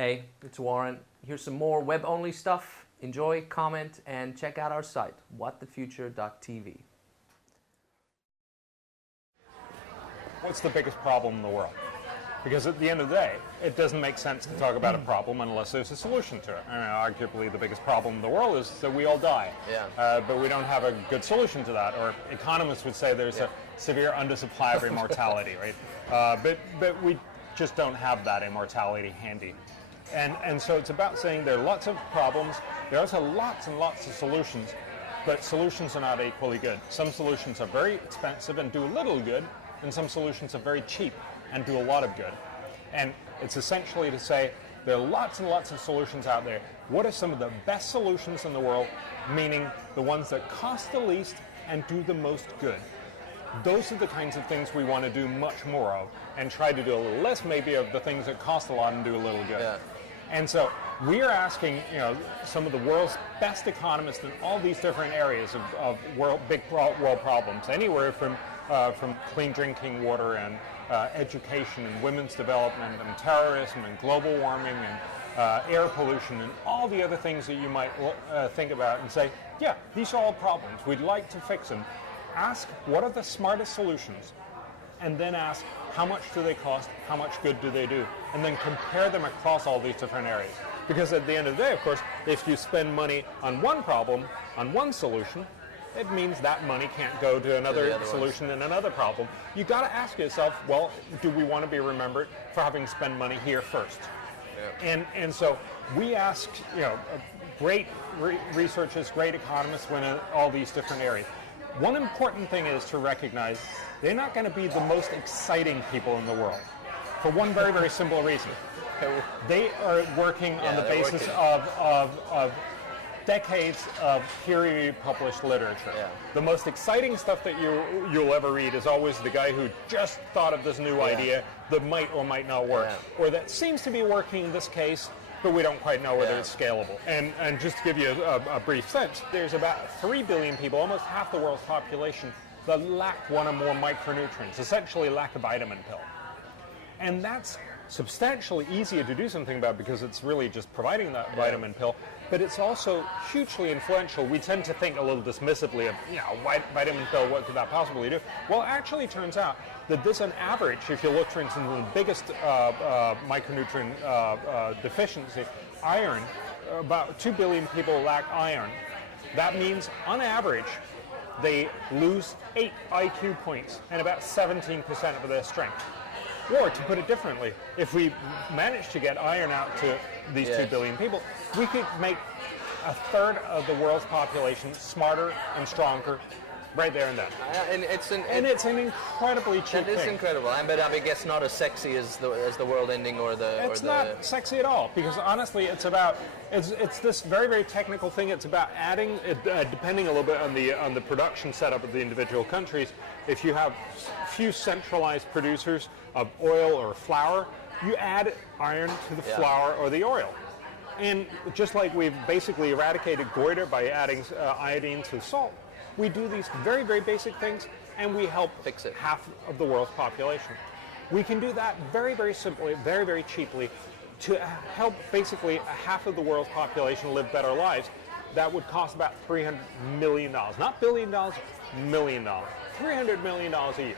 Hey, it's Warren. Here's some more web-only stuff. Enjoy, comment, and check out our site, whatthefuture.tv. What's the biggest problem in the world? Because at the end of the day, it doesn't make sense to talk about a problem unless there's a solution to it. I mean, arguably, the biggest problem in the world is that we all die. Yeah. But we don't have a good solution to that. Or economists would say there's a severe undersupply of immortality, right? But we just don't have that immortality handy. And so it's about saying there are lots of problems, there are also lots and lots of solutions, but solutions are not equally good. Some solutions are very expensive and do little good, and some solutions are very cheap and do a lot of good. And it's essentially to say there are lots and lots of solutions out there. What are some of the best solutions in the world, meaning the ones that cost the least and do the most good? Those are the kinds of things we want to do much more of, and try to do a little less maybe of the things that cost a lot and do a little good. Yeah. And so we are asking, some of the world's best economists in all these different areas of big world problems, anywhere from clean drinking water and education and women's development and terrorism and global warming and air pollution and all the other things that you might think about and say, yeah, these are all problems. We'd like to fix them. Ask what are the smartest solutions, and then ask how much do they cost, how much good do they do, and then compare them across all these different areas. Because at the end of the day, of course, if you spend money on one problem, on one solution, it means that money can't go to another solution and another problem. You've got to ask yourself, well, do we want to be remembered for having spent money here first? Yeah. And so we ask, great researchers, great economists went in all these different areas. One important thing is to recognize they're not going to be the most exciting people in the world, for one very, very simple reason. They are working on the basis of decades of peer-reviewed published literature. Yeah. The most exciting stuff that you'll ever read is always the guy who just thought of this new idea that might or might not work, or that seems to be working in this case, but we don't quite know whether it's scalable. And just to give you a brief sense, there's about 3 billion people, almost half the world's population, that lack one or more micronutrients, essentially lack a vitamin pill. And that's substantially easier to do something about because it's really just providing that vitamin pill, but it's also hugely influential. We tend to think a little dismissively of, vitamin pill, what could that possibly do? Well, it actually turns out that this, on average, if you look, for instance, at the biggest micronutrient deficiency, iron, about 2 billion people lack iron. That means, on average, they lose 8 IQ points and about 17% of their strength. Or, to put it differently, if we manage to get iron out to these 2 billion people, we could make a third of the world's population smarter and stronger right there and then. And it's an incredibly cheap thing. It is incredible, but I guess not as sexy as the world ending or the... It's not sexy at all, because honestly it's this very, very technical thing. It's about adding, depending a little bit on the production setup of the individual countries, if you have few centralized producers of oil or flour, you add iron to the flour or the oil. And just like we've basically eradicated goiter by adding iodine to salt, we do these very, very basic things, and we help fix it. Half of the world's population. We can do that very, very simply, very, very cheaply, to help basically half of the world's population live better lives. That would cost about $300 million. Not $1 billion, $1 million. $300 million a year.